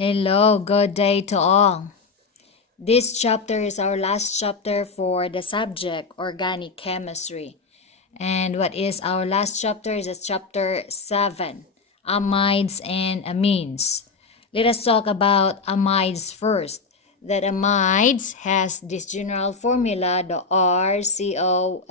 Hello, good day to all. This chapter is our last chapter for the subject organic chemistry. And what is our last chapter is chapter 7, Amides and Amines. Let us talk about amides first. That amides has this general formula, the RCONH2.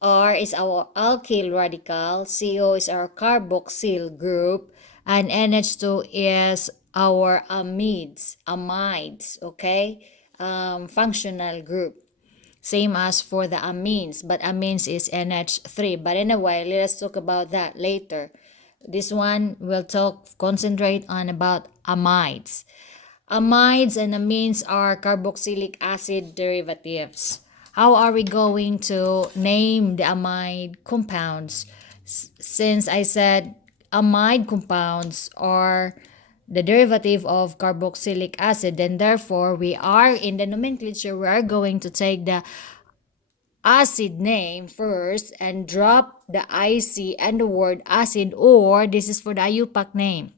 R is our alkyl radical, CO is our carboxyl group, and NH2 is our amides, okay? Functional group. Same as for the amines, but amines is NH3. But anyway, let us talk about that later. This one will concentrate on about amides. Amides and amines are carboxylic acid derivatives. How are we going to name the amide compounds? Since I said amide compounds are the derivative of carboxylic acid, then therefore we are in the nomenclature, we are going to take the acid name first and drop the IC and the word acid, or this is for the IUPAC name.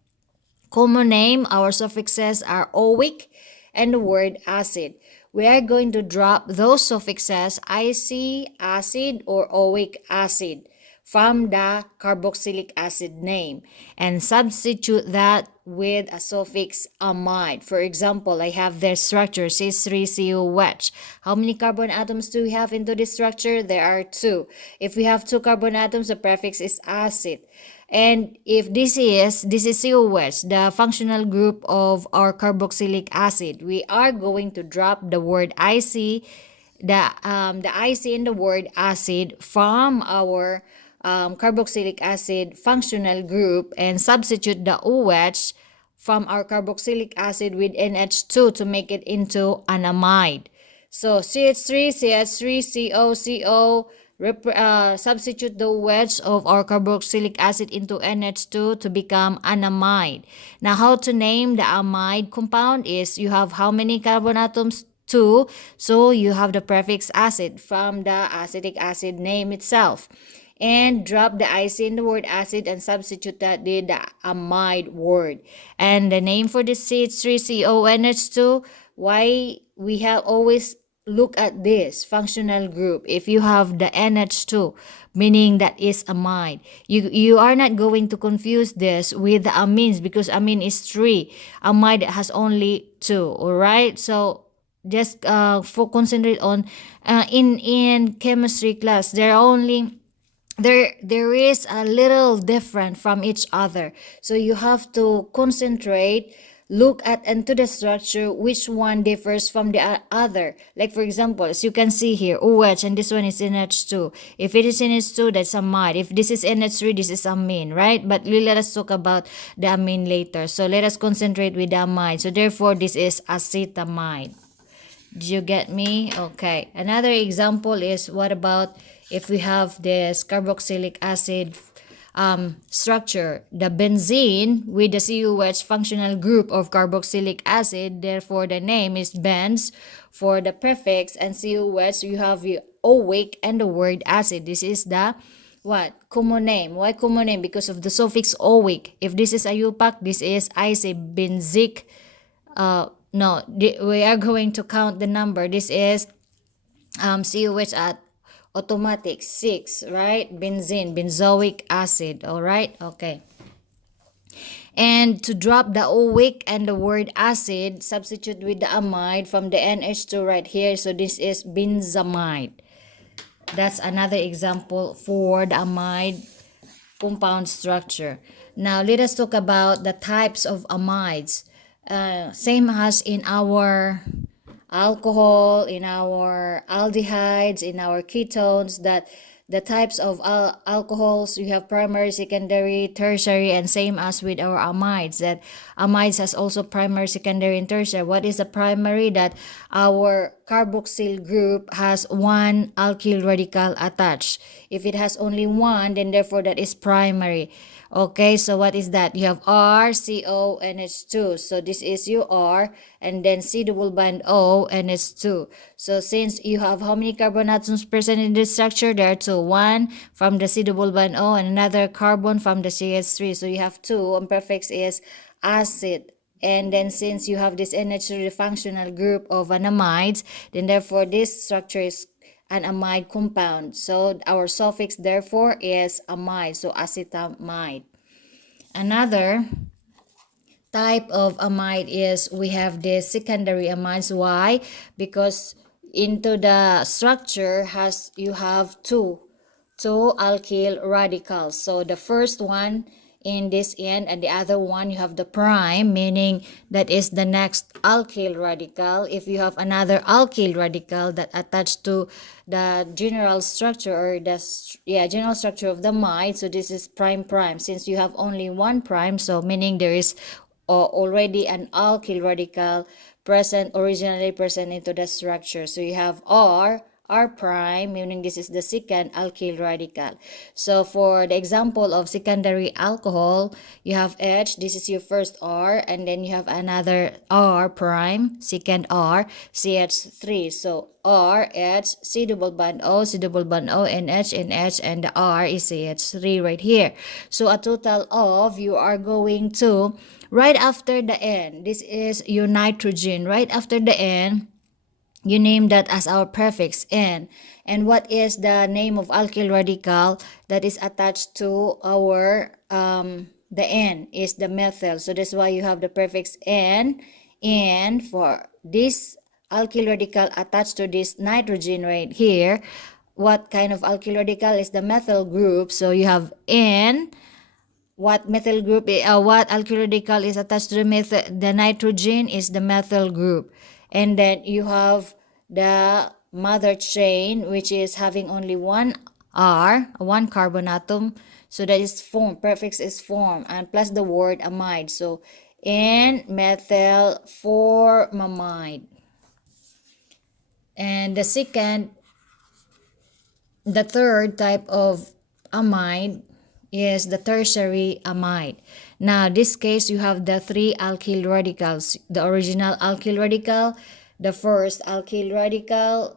Common name, our suffixes are oic and the word acid. We are going to drop those suffixes IC acid or oic acid from the carboxylic acid name and substitute that with a suffix amide. For example, I have their structure cis3COH. How many carbon atoms do we have into this structure? There are 2. If we have 2 carbon atoms, the prefix is acid. And if this is COH, the functional group of our carboxylic acid, we are going to drop the word IC, the IC in the word acid from our carboxylic acid functional group and substitute the OH from our carboxylic acid with NH2 to make it into an amide. So CH3, CO, substitute the OH of our carboxylic acid into NH2 to become an amide. Now, how to name the amide compound is you have how many carbon atoms? 2. So you have the prefix acid from the acetic acid name itself. And drop the IC in the word acid and substitute that with the amide word. And the name for the CH3CONH2, why we have always look at this functional group. If you have the NH2, meaning that is amide, you are not going to confuse this with the amines because amine is 3, amide has only 2. All right, so just concentrate on in chemistry class there are only there is a little different from each other, so you have to concentrate, look at into the structure which one differs from the other. Like for example, as you can see here, OH, and this one is NH2. If it is NH2, that's amide. If this is NH3, this is amine, right? But let us talk about the amine later, so let us concentrate with the amide. So therefore this is acetamide. Do you get me? Okay. Another example is, what about if we have this carboxylic acid structure, the benzene with the COH functional group of carboxylic acid, therefore the name is benz for the prefix, and COH you have the oic and the word acid. This is the what? Common name. Why common name? Because of the suffix oic. If this is IUPAC, this is isobenzic. No, we are going to count the number. This is COH at automatic 6, right? Benzene, benzoic acid, all right? Okay. And to drop the oic and the word acid, substitute with the amide from the NH2 right here. So this is benzamide. That's another example for the amide compound structure. Now let us talk about the types of amides. Same as in our alcohol, in our aldehydes, in our ketones, that the types of alcohols, you have primary, secondary, tertiary, and same as with our amides, that amides has also primary, secondary, and tertiary. What is the primary? That our carboxyl group has one alkyl radical attached. If it has only one, then therefore that is primary. Okay, so what is that? You have R, CO, NH2. So this is your R, and then C double bond O, NH2. So since you have how many carbon atoms present in this structure? There are two. One from the C double bond O and another carbon from the CH3. So you have two, and prefix is acid. And then since you have this NH3 functional group of an amides, then therefore this structure is an amide compound. So our suffix therefore is amide, so acetamide. Another type of amide is we have the secondary amides. Why? Because into the structure you have two alkyl radicals. So the first one in this end and the other one you have the prime, meaning that is the next alkyl radical. If you have another alkyl radical that attached to the general structure or the general structure of the amide, so this is prime prime. Since you have only one prime, so meaning there is already an alkyl radical originally present into the structure. So you have R prime, meaning this is the second alkyl radical. So for the example of secondary alcohol, you have H, this is your first R, and then you have another R prime, second R, CH3. So R, H, C double bond O, NH, and the R is CH3 right here. So a total of, you are going to, right after the N, this is your nitrogen, right after the N, you name that as our prefix N. And what is the name of alkyl radical that is attached to our the N is the methyl. So that's why you have the prefix N. And for this alkyl radical attached to this nitrogen right here, what kind of alkyl radical is the methyl group? So you have N. What methyl group? What alkyl radical is attached to the nitrogen is the methyl group. And then you have the mother chain, which is having only one R, one carbon atom. So that is form, prefix is form, and plus the word amide. So N-methyl formamide. And the third type of amide is the tertiary amide. Now, this case, you have the three alkyl radicals. The original alkyl radical, the first alkyl radical,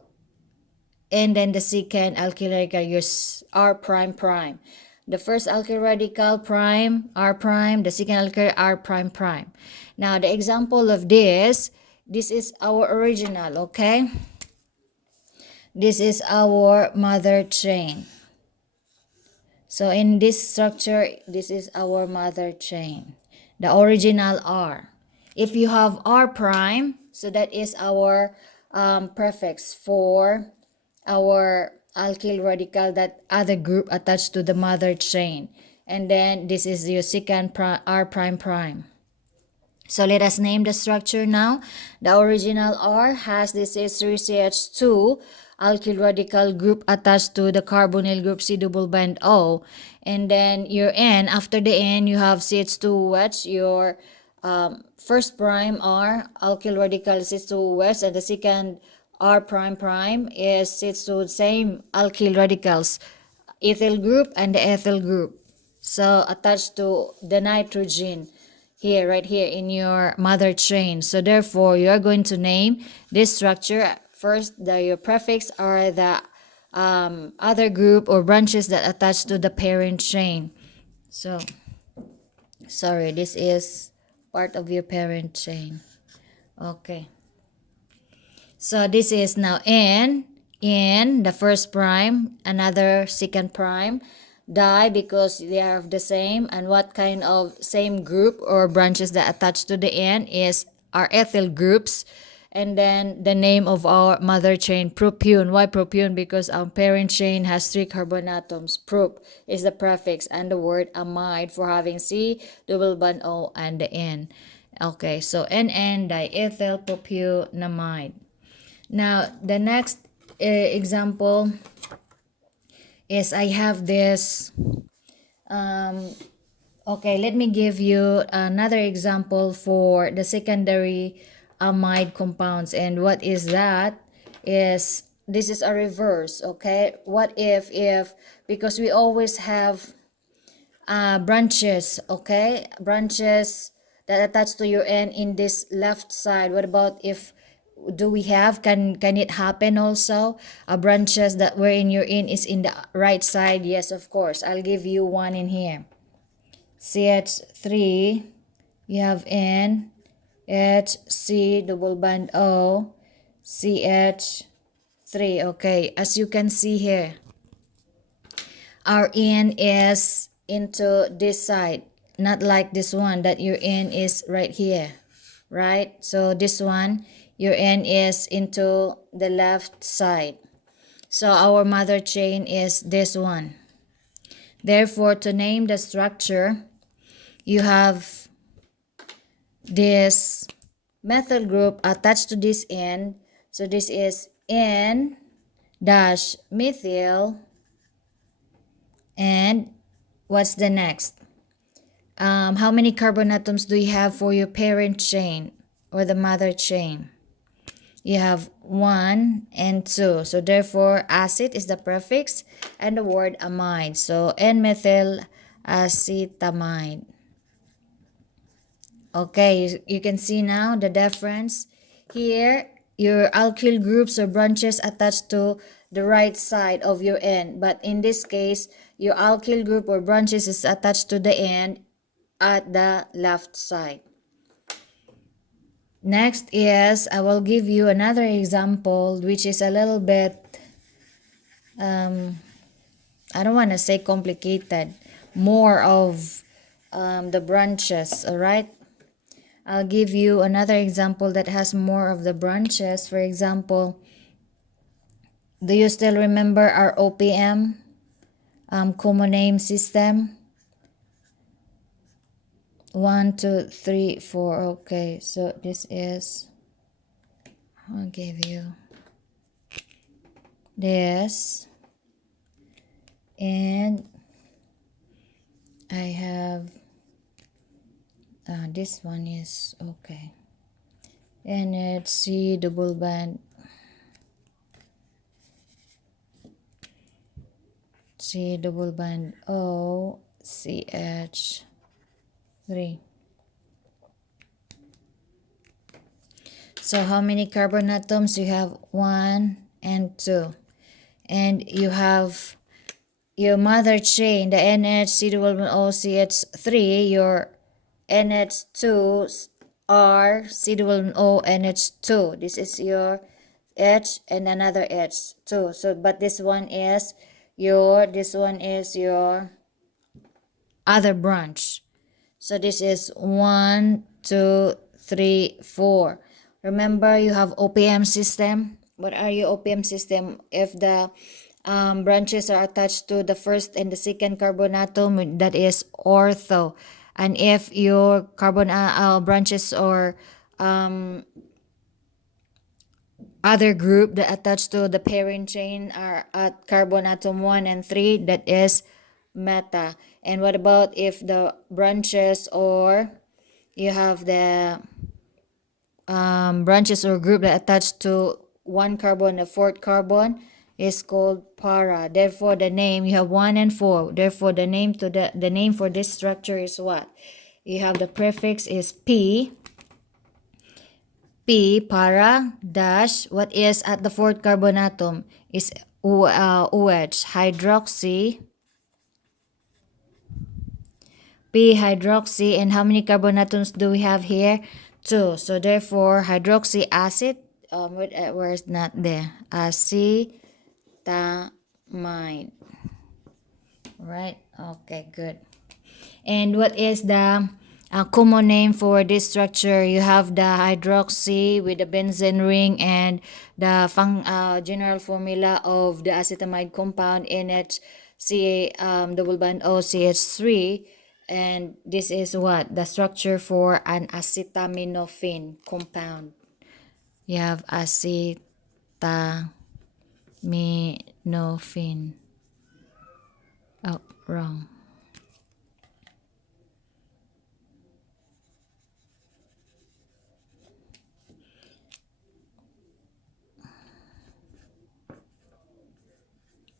and then the second alkyl radical, your R prime prime. The first alkyl radical prime, R prime, the second alkyl R prime prime. Now, the example of this is our original, okay? This is our mother chain. So in this structure, this is our mother chain, the original R. If you have R prime, so that is our prefix for our alkyl radical, that other group attached to the mother chain. And then this is your second R prime prime. So let us name the structure now. The original R has this H3CH2 alkyl radical group attached to the carbonyl group C double bond O. And then your N, after the N, you have CH2OH, your first prime R alkyl radical CH2OH, and the second R prime prime is CH2, same alkyl radicals, ethyl group and the ethyl group. So attached to the nitrogen here, right here in your mother chain. So therefore, you are going to name this structure. First, your prefix are the other group or branches that attach to the parent chain. So, sorry, this is part of your parent chain. Okay. So this is now N, the first prime, another second prime, di because they are the same. And what kind of same group or branches that attach to the N is our ethyl groups. And then the name of our mother chain, propune. Why propune? Because our parent chain has 3 carbon atoms. Prop is the prefix, and the word amide for having C double bond O and the N. Okay, so NN diethyl propunamide. Now, the next example is I have this. Okay, let me give you another example for the secondary amide compounds. And what is that? is this is a reverse, okay? What if because we always have branches, okay? Branches that attach to your end in this left side. What about if do we have can it happen also branches that where in your in is in the right side? Yes, of course. I'll give you one in here. CH3, you have N, H, C, double bond O, CH3. Okay, as you can see here, our N is into this side, not like this one that your N is right here, right? So this one, your N is into the left side. So our mother chain is this one. Therefore, to name the structure, you have this methyl group attached to this N. So this is N dash methyl. And what's the next? How many carbon atoms do you have for your parent chain or the mother chain? You have 1 and 2. So therefore, acid is the prefix and the word amide. So N-methyl acetamide. Okay, you can see now the difference. Here, your alkyl groups or branches attached to the right side of your end. But in this case, your alkyl group or branches is attached to the end at the left side. Next is, I will give you another example which is a little bit, I don't want to say complicated, more of the branches, all right? I'll give you another example that has more of the branches. For example, do you still remember our OPM, common name system? 1, 2, 3, 4. Okay, so this is, I'll give you this, and I have this one is okay, and it's C double band, C double band O, CH3. So how many carbon atoms? You have 1 and 2, and you have your mother chain, the NH-C-O-CH3, your NH2 R C-O NH2. This is your H and another H2. So but this one is your other branch. So this is 1, 2, 3, 4. Remember, you have OPM system. What are your OPM system? If the branches are attached to the first and the second carbon atom, that is ortho. And if your carbon branches or other group that attached to the parent chain are at carbon atom 1 and 3, that is meta. And what about if the branches or you have the branches or group that attached to one carbon, the fourth carbon is called para. Therefore, the name, you have 1 and 4. Therefore, the name to the name for this structure is what? You have the prefix is P. P para dash, what is at the fourth carbon atom is OH, hydroxy. P hydroxy, and how many carbon atoms do we have here? 2. So therefore, hydroxy acid, where is not there? Acetamide. Right? Okay, good. And what is the common name for this structure? You have the hydroxy with the benzene ring and the general formula of the acetamide compound NHC double bond OCH3. And this is what? The structure for an acetaminophen compound. You have acetaminophen. Oh, wrong.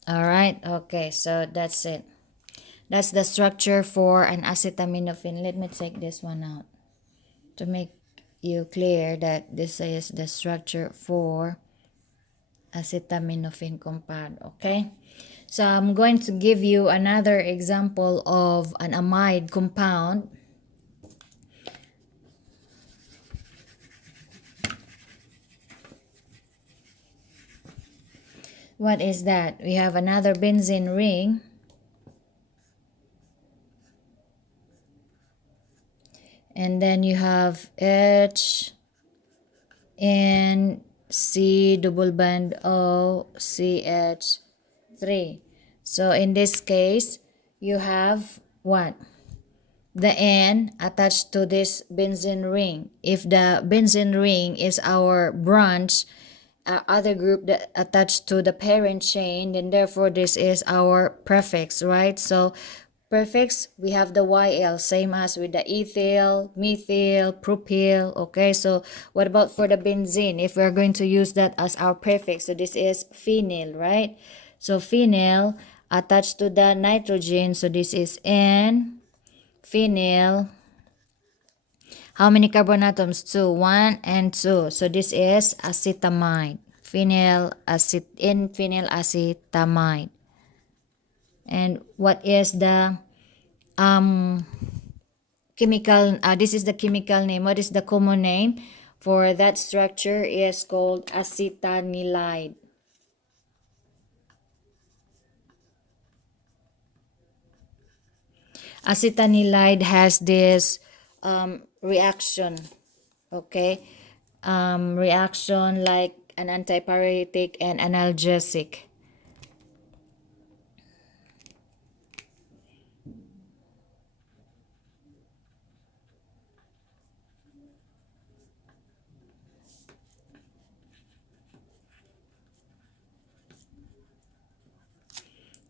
All right. Okay. So that's it. That's the structure for an acetaminophen. Let me take this one out to make you clear that this is the structure for acetaminophen compound. Okay. So I'm going to give you another example of an amide compound. What is that? We have another benzene ring. And then you have H N C double bond O CH3. So in this case, you have what? The N attached to this benzene ring. If the benzene ring is our branch, other group that attached to the parent chain, then therefore this is our prefix, right? So prefix, we have the YL, same as with the ethyl, methyl, propyl. Okay, so what about for the benzene? If we're going to use that as our prefix, so this is phenyl, right? So phenyl attached to the nitrogen, so this is N, phenyl. How many carbon atoms? 2, 1 and 2. So this is acetamide. Phenyl acetamide. And what is the chemical, this is the chemical name. What is the common name for that structure? Is called acetanilide. Acetanilide has this reaction, okay? Reaction like an antipyretic and analgesic.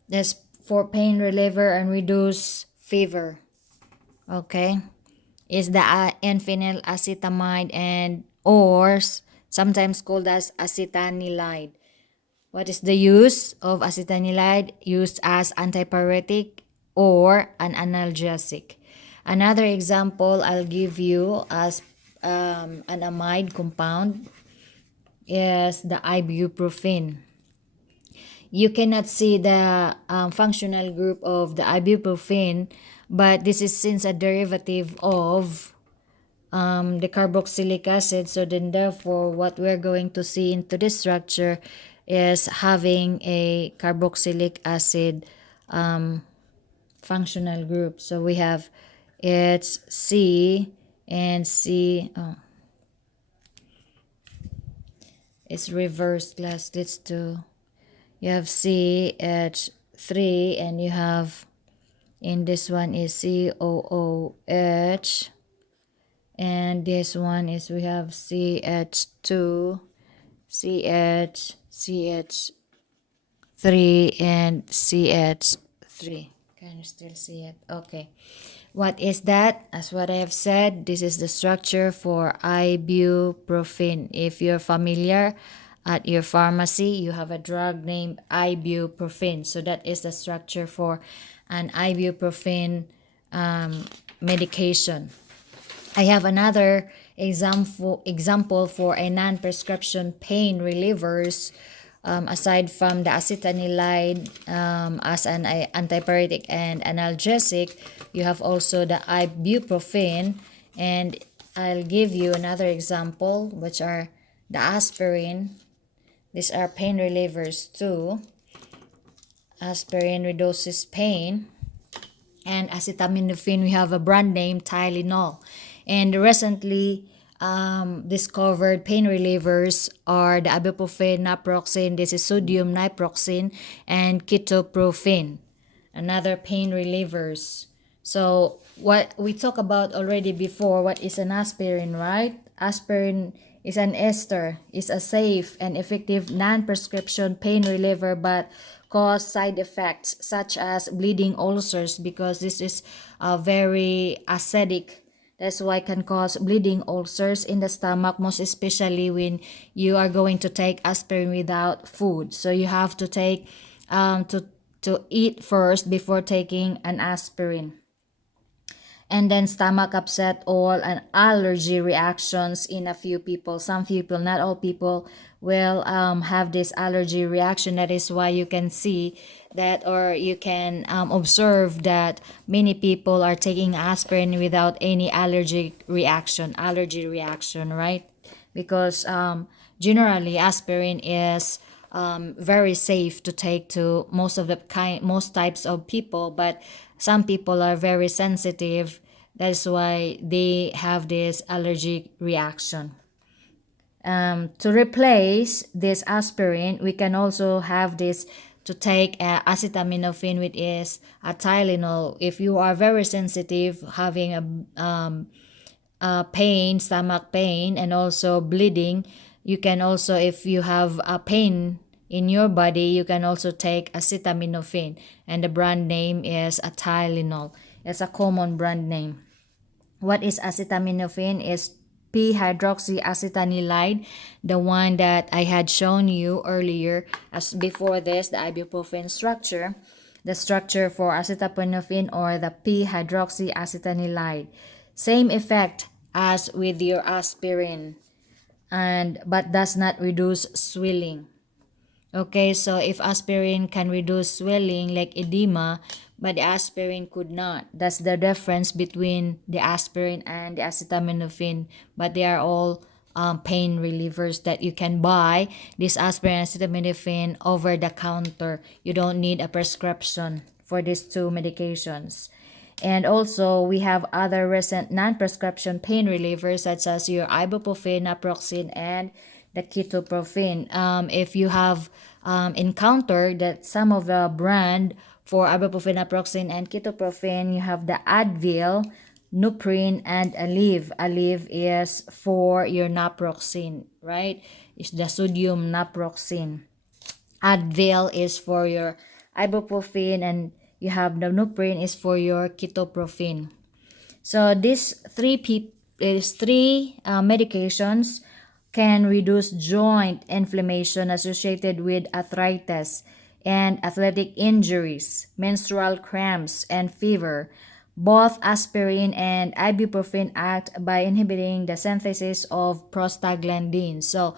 That's for pain reliever and reduce fever. Okay, is the N-phenyl acetamide and or sometimes called as acetanilide. What is the use of acetanilide? Used as antipyretic or an analgesic. Another example I'll give you as an amide compound is the ibuprofen. You cannot see the functional group of the ibuprofen, but this is since a derivative of the carboxylic acid. So then therefore what we're going to see into this structure is having a carboxylic acid functional group. So we have it's C and C. It's reversed class. Let's do. You have CH3 and you have in this one is COOH, and this one is we have CH2, CH3 and CH3. Can you still see it? Okay. What is that? As what I have said, this is the structure for ibuprofen. If you're familiar, at your pharmacy, you have a drug named ibuprofen. So that is the structure for an ibuprofen medication. I have another example for a non-prescription pain relievers. Aside from the acetanilide as an antipyretic and analgesic, you have also the ibuprofen, and I'll give you another example, which are the aspirin. These are pain relievers too. Aspirin reduces pain. And acetaminophen, we have a brand name Tylenol. And recently discovered pain relievers are the ibuprofen, naproxen, this is sodium naproxen, and ketoprofen, another pain relievers. So what we talked about already before, what is an aspirin, right? Aspirin is an ester, is a safe and effective non-prescription pain reliever but cause side effects such as bleeding ulcers because this is very acidic. That's why it can cause bleeding ulcers in the stomach, most especially when you are going to take aspirin without food. So you have to take to eat first before taking an aspirin. And then stomach upset or an allergy reactions in a few people. Some people, not all people, will have this allergy reaction. That is why you can see that, or you can observe that many people are taking aspirin without any allergy reaction, right? Because generally aspirin is very safe to take to most types of people, but some people are very sensitive. That's why they have this allergic reaction. To replace this aspirin, we can also have this to take acetaminophen, which is a Tylenol. If you are very sensitive, having pain, stomach pain, and also bleeding, you can also, if you have a pain in your body, you can also take acetaminophen, and the brand name is a Tylenol. It's a common brand name. What is acetaminophen? Is p-hydroxyacetanilide, the one that I had shown you earlier as before this, the ibuprofen structure. The structure for acetaminophen, or the p-hydroxyacetanilide. Same effect as with your aspirin, and but does not reduce swelling. Okay, so if aspirin can reduce swelling like edema, but the aspirin could not. That's the difference between the aspirin and the acetaminophen. But they are all pain relievers that you can buy this aspirin and acetaminophen over the counter. You don't need a prescription for these two medications. And also, we have other recent non-prescription pain relievers such as your ibuprofen, naproxen, and the ketoprofen. If you have encountered that some of the brand for ibuprofen, naproxen, and ketoprofen, you have the Advil, Nuprin, and Aleve. Aleve is for your naproxen, right? It's the sodium naproxen. Advil is for your ibuprofen, and you have the Nuprin is for your ketoprofen. So these three medications can reduce joint inflammation associated with arthritis and athletic injuries, menstrual cramps, and fever. Both aspirin and ibuprofen act by inhibiting the synthesis of prostaglandins. So,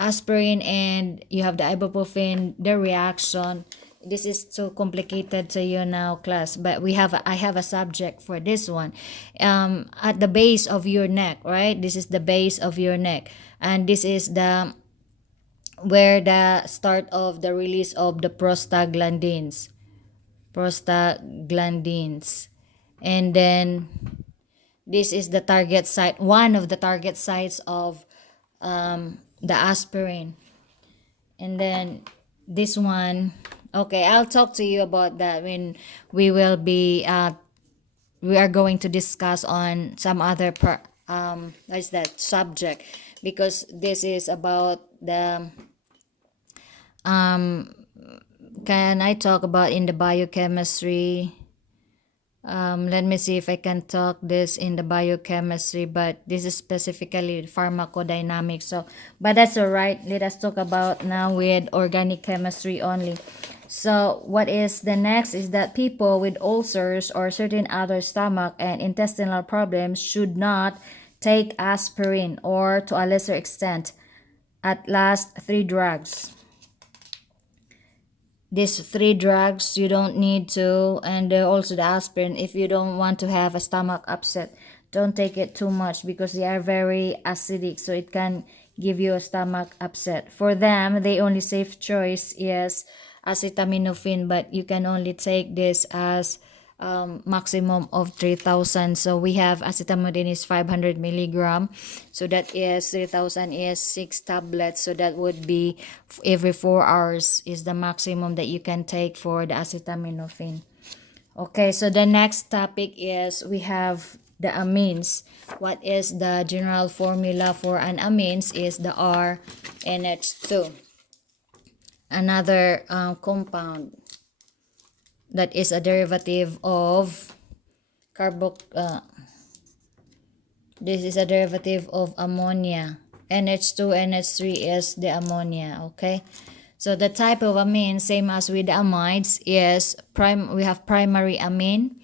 aspirin and you have the ibuprofen, the reaction. This is too complicated to you now, class, but I have a subject for this one. At the base of your neck, right? This is the base of your neck, and this is the where the start of the release of the prostaglandins, and then this is the target site, one of the target sites of the aspirin. And then this one, okay, I'll talk to you about that when we will be we are going to discuss on some other what is that subject, because this is about the can I talk about in the biochemistry. Let me see if I can talk this in the biochemistry, but this is specifically pharmacodynamics. So, but that's all right. Let us talk about now with organic chemistry only. So, what is the next is that people with ulcers or certain other stomach and intestinal problems should not take aspirin, or to a lesser extent, at last 3 drugs. These 3 drugs you don't need to, and also the aspirin. If you don't want to have a stomach upset, don't take it too much because they are very acidic, so it can give you a stomach upset. For them, the only safe choice is acetaminophen, but you can only take this as maximum of 3,000. So we have acetaminophen is 500 milligram, so that is 3,000 is 6 tablets, so that would be every 4 hours is the maximum that you can take for the acetaminophen. Okay, so the next topic is we have the amines. What is the general formula for an amines? Is the RNH2, another compound that is a derivative of this is a derivative of ammonia. NH2, NH3 is the ammonia. Okay, So the type of amine, same as with the amides, is we have primary amine.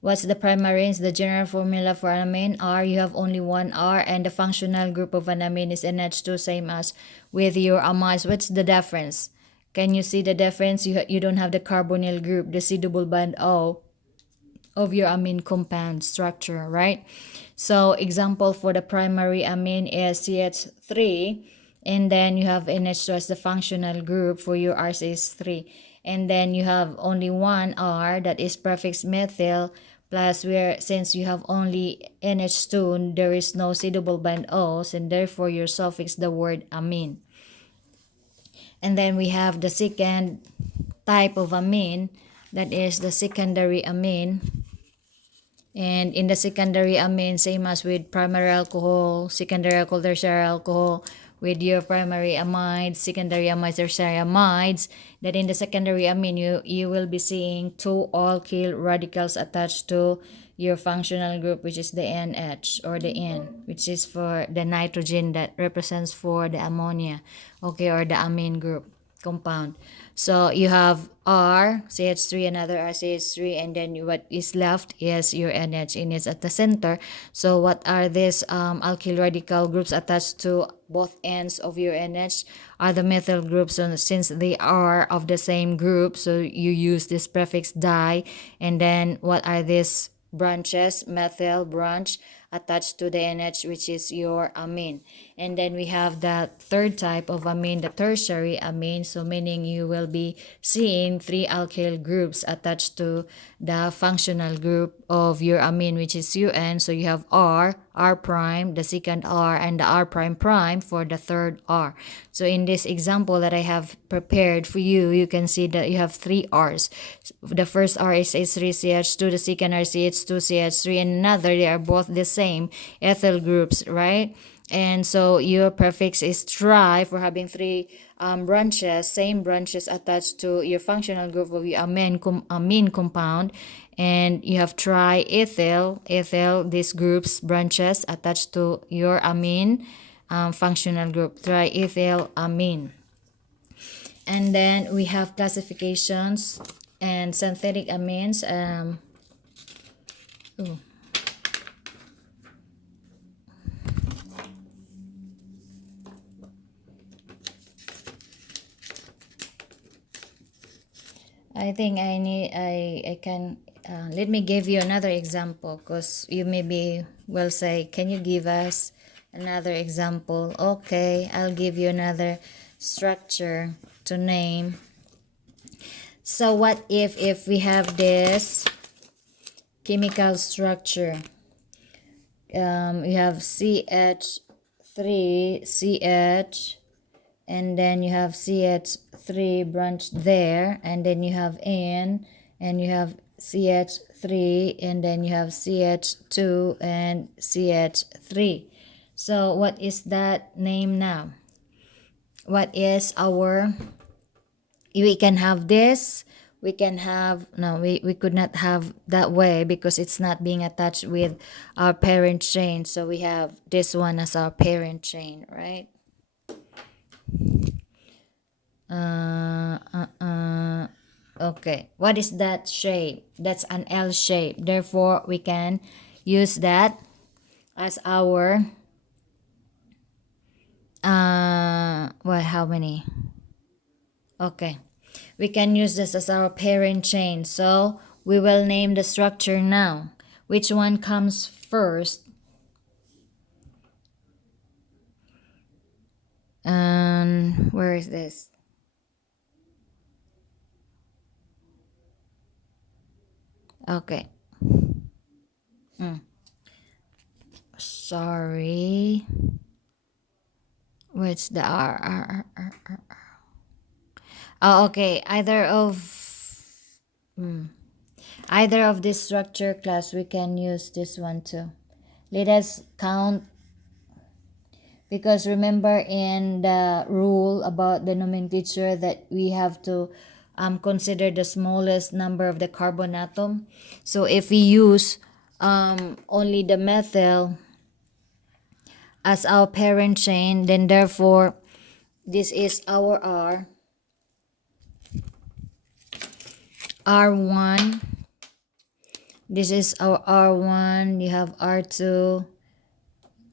What's the primary? Is the general formula for an amine. R, you have only one R, and the functional group of an amine is NH2, same as with your amides. What's the difference? Can you see the difference? You don't have the carbonyl group, the C double bond O of your amine compound structure, right? So example for the primary amine is CH3, and then you have NH2 as the functional group for your RCH3, and then you have only one R, that is prefix methyl, plus where since you have only NH2, there is no C double bond O's, and therefore your suffix the word amine. And then we have the second type of amine, that is the secondary amine. And in the secondary amine, same as with primary alcohol, secondary alcohol, tertiary alcohol, with your primary amides, secondary amides, tertiary amides, that in the secondary amine, you will be seeing two alkyl radicals attached to your functional group, which is the NH or the N, which is for the nitrogen that represents for the ammonia, okay, or the amine group compound. So you have R, CH3, another RCH3, and then what is left is your NH, and it's at the center. So what are these alkyl radical groups attached to both ends of your NH? Are the methyl groups. So since they are of the same group, so you use this prefix di, and then what are these branches? Methyl branch attached to the NH, which is your amine. And then we have the third type of amine, the tertiary amine, so meaning you will be seeing three alkyl groups attached to the functional group of your amine, which is UN. So you have R, R prime, the second R, and the R prime prime for the third R. So in this example that I have prepared for you, you can see that you have three R's. The first R is H3CH2, the second R is CH2CH3, and another, they are both the same ethyl groups, right? And so your prefix is tri for having three branches, same branches attached to your functional group of your amine compound. And you have triethyl, these groups, branches attached to your amine functional group, triethyl amine. And then we have classifications and synthetic amines. I think I can, let me give you another example, because you maybe will say, can you give us another example? Okay, I'll give you another structure to name. So what if we have this chemical structure? We have CH3CH, and then you have CH3 branch there, and then you have N, and you have CH3, and then you have CH2 and CH3. So what is that name now? What is our, we can have this, we can have, no, we could not have that way because it's not being attached with our parent chain. So we have this one as our parent chain, right? Okay, what is that shape? That's an L shape, therefore we can use that as our well, how many? Okay, we can use this as our parent chain. So we will name the structure now. Which one comes first? Where is this? Okay. Sorry. What's the R? Oh, okay. Either of this structure class, we can use this one too. Let us count, because remember in the rule about the nomenclature that we have to consider the smallest number of the carbon atom. So if we use only the methyl as our parent chain, then therefore this is our R, R1. This is our R1. You have R2.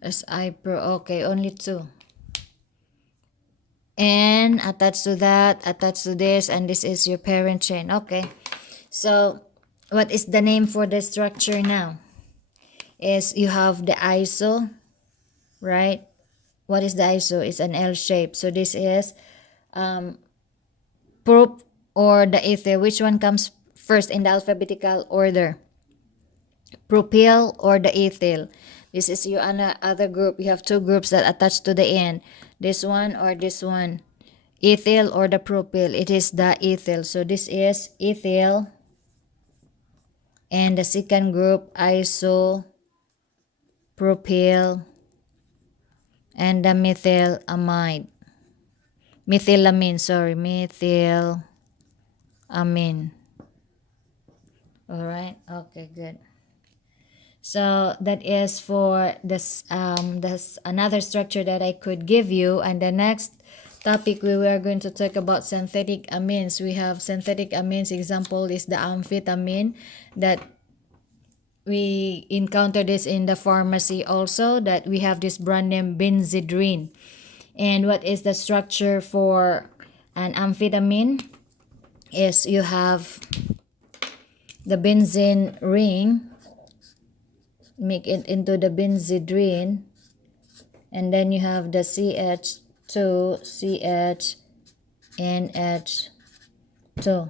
SI Pro. Okay, only two. And attached to that, attached to this, and this is your parent chain. Okay. So, what is the name for the structure now? Is you have the iso, right? What is the iso? It's an L shape. So this is prop or the ethyl. Which one comes first in the alphabetical order? Propyl or the ethyl. This is your other group. You have two groups that attach to the end. This one or this one. Ethyl or the propyl. It is the ethyl. So this is ethyl. And the second group, isopropyl. And the methylamide. Methylamine, sorry. Methylamine. Alright? Okay, good. So that is for this another structure that I could give you. And the next topic we were going to talk about synthetic amines. We have synthetic amines. Example is the amphetamine that we encounter this in the pharmacy also, that we have this brand name benzedrine. And what is the structure for an amphetamine is you have the benzene ring, make it into the benzedrine, and then you have the CH2 CHNH2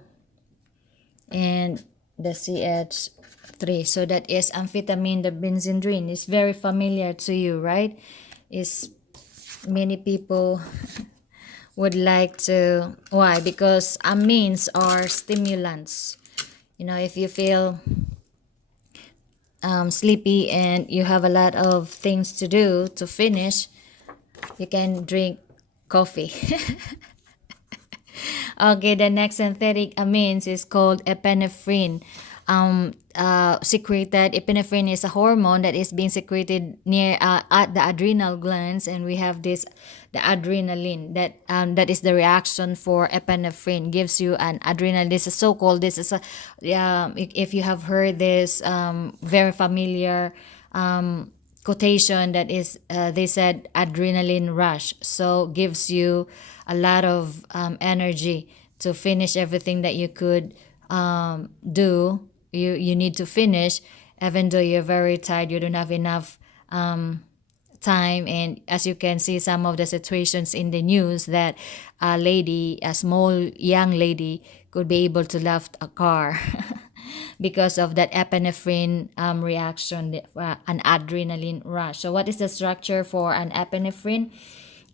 and the CH3. So that is amphetamine. The benzedrine is very familiar to you, right? Is many people would like to. Why? Because amines are stimulants. You know, if you feel sleepy and you have a lot of things to do to finish, you can drink coffee. Okay, the next synthetic amines is called epinephrine. Secreted epinephrine is a hormone that is being secreted near at the adrenal glands, and we have this the adrenaline that is the reaction for epinephrine, gives you an adrenaline. This is so called. This is a if you have heard this very familiar quotation that is they said adrenaline rush, so gives you a lot of energy to finish everything that you could do. You need to finish even though you're very tired, you don't have enough time. And as you can see, some of the situations in the news that a small young lady could be able to left a car because of that epinephrine reaction, an adrenaline rush. So what is the structure for an epinephrine?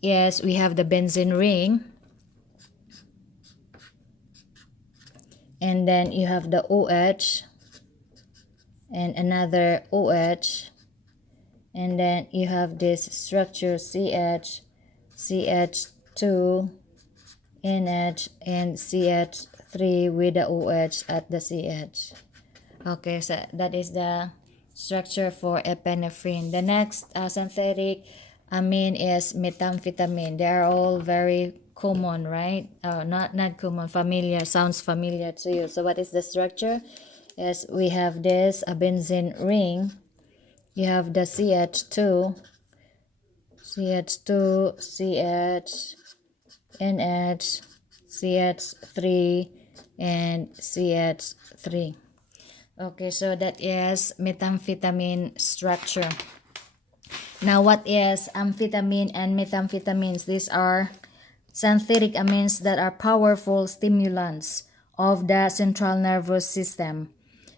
Yes, we have the benzene ring, and then you have the OH and another OH, and then you have this structure CH, CH2, NH, and CH3 with the OH at the CH. Okay, so that is the structure for epinephrine. The next synthetic amine is methamphetamine. They are all very common, right? Not common, familiar, sounds familiar to you. So what is the structure? Yes, we have this a benzene ring. You have the CH2, CH, NH, CH3, and CH3. Okay, so that is methamphetamine structure. Now, what is amphetamine and methamphetamines? These are synthetic amines that are powerful stimulants of the central nervous system.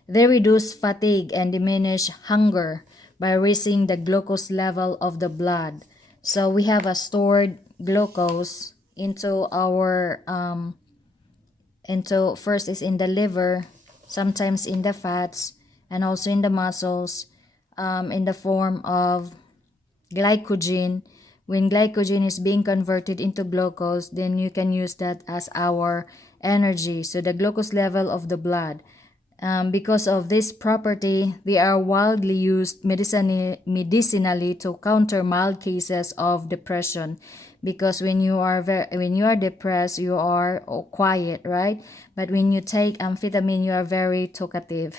They reduce fatigue and diminish hunger by raising the glucose level of the blood. So we have a stored glucose into our first is in the liver, sometimes in the fats, and also in the muscles, in the form of glycogen. When glycogen is being converted into glucose, then you can use that as our energy. So the glucose level of the blood. Because of this property, they are widely used medicinally to counter mild cases of depression. because when you are when you are depressed, you are quiet, right? But when you take amphetamine, you are very talkative.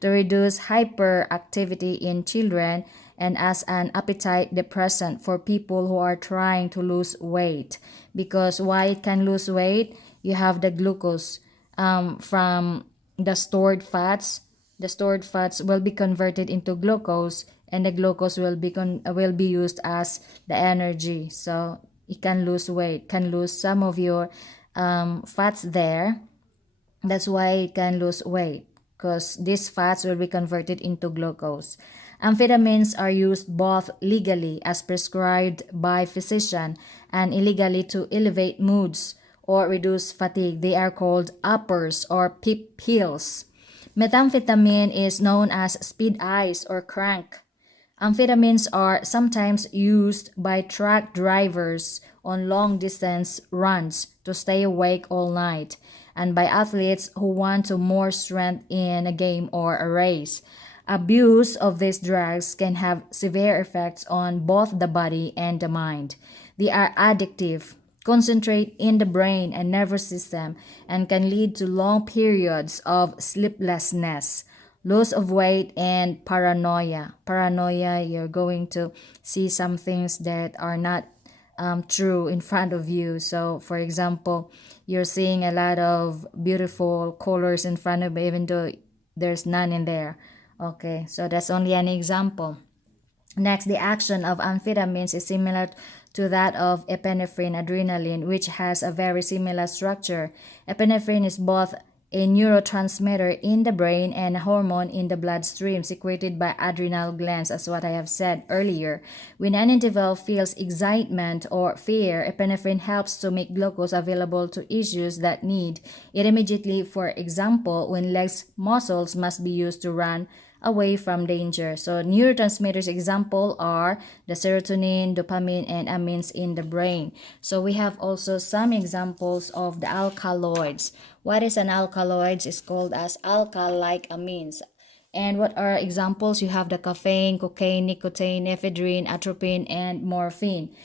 To reduce hyperactivity in children, and as an appetite depressant for people who are trying to lose weight. Because why it can lose weight? You have the glucose from the stored fats. The stored fats will be converted into glucose, and the glucose will be used as the energy. So it can lose weight, can lose some of your fats there. That's why it can lose weight, because these fats will be converted into glucose. Amphetamines are used both legally as prescribed by physician and illegally to elevate moods or reduce fatigue. They are called uppers or pip pills. Methamphetamine is known as speed ice or crank. Amphetamines are sometimes used by truck drivers on long distance runs to stay awake all night, and by athletes who want to more strength in a game or a race. Abuse of these drugs can have severe effects on both the body and the mind. They are addictive, concentrate in the brain and nervous system, and can lead to long periods of sleeplessness, loss of weight, and paranoia. Paranoia, you're going to see some things that are not true in front of you. So, for example, you're seeing a lot of beautiful colors in front of you, even though there's none in there. Okay, so that's only an example. Next, the action of amphetamines is similar to that of epinephrine adrenaline, which has a very similar structure. Epinephrine is both a neurotransmitter in the brain and a hormone in the bloodstream secreted by adrenal glands, as what I have said earlier. When an individual feels excitement or fear, epinephrine helps to make glucose available to tissues that need it immediately. For example, when legs muscles must be used to run away from danger. So neurotransmitters example are the serotonin, dopamine, and amines in the brain. So we have also some examples of the alkaloids. What is an alkaloid? It's called as alkali-like amines. And what are examples? You have the caffeine, cocaine, nicotine, ephedrine, atropine, and morphine.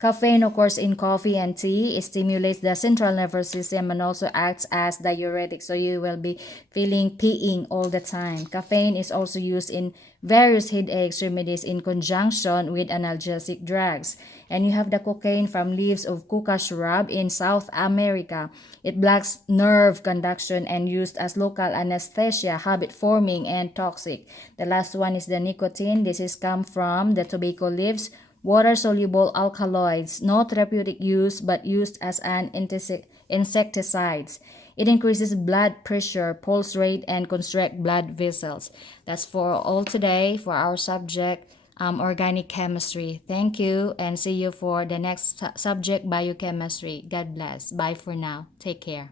Caffeine occurs in coffee and tea. It stimulates the central nervous system and also acts as diuretic. So you will be feeling peeing all the time. Caffeine is also used in various headache remedies in conjunction with analgesic drugs. And you have the cocaine from leaves of coca shrub in South America. It blocks nerve conduction and used as local anesthesia, habit forming, and toxic. The last one is the nicotine. This is come from the tobacco leaves. Water-soluble alkaloids, no therapeutic use but used as an insecticides. It increases blood pressure, pulse rate, and constrict blood vessels. That's for all today for our subject, organic chemistry. Thank you, and see you for the next subject, biochemistry. God bless. Bye for now. Take care.